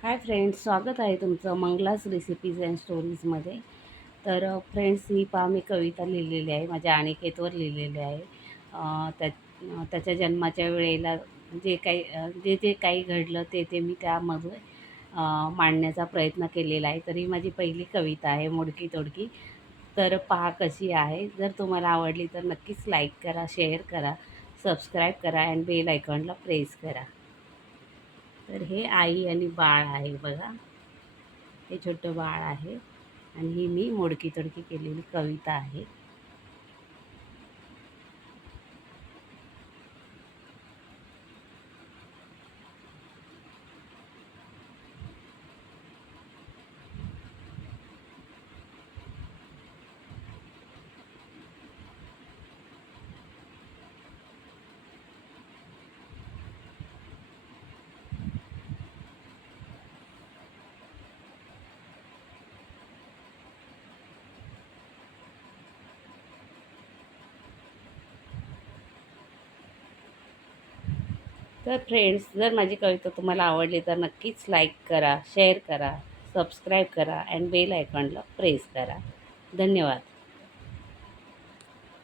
Hi friends, स्वागत आहे तुमचं मंगलास रेसिपीज अँड स्टोरीजमध्ये. तर फ्रेंड्स, ही पहा मी कविता लिहिलेली आहे, माझ्या अनिकेतवर लिहिलेली आहे. त्याच्या जन्माच्या वेळेला जे जे काही घडलं ते मी त्यामध्ये मांडण्याचा प्रयत्न केलेला आहे. तर ही माझी पहिली कविता आहे, मोडकी तोडकी. तर पहा कशी आहे. जर तुम्हाला आवडली तर नक्कीच लाईक करा, शेअर करा, सबस्क्राईब करा आणि बेल आयकॉनला प्रेस करा. तर हे आई आणि बाळ आहे बघा. हे छोटं बाळ आहे आणि ही मी मोडकी तोडकी केलेली कविता आहे. तर फ्रेंड्स, जर माझी कविता तुम्हाला आवडली तर नक्कीच लाईक करा, शेअर करा, सबस्क्राईब करा आणि बेल आयकॉनला प्रेस करा. धन्यवाद.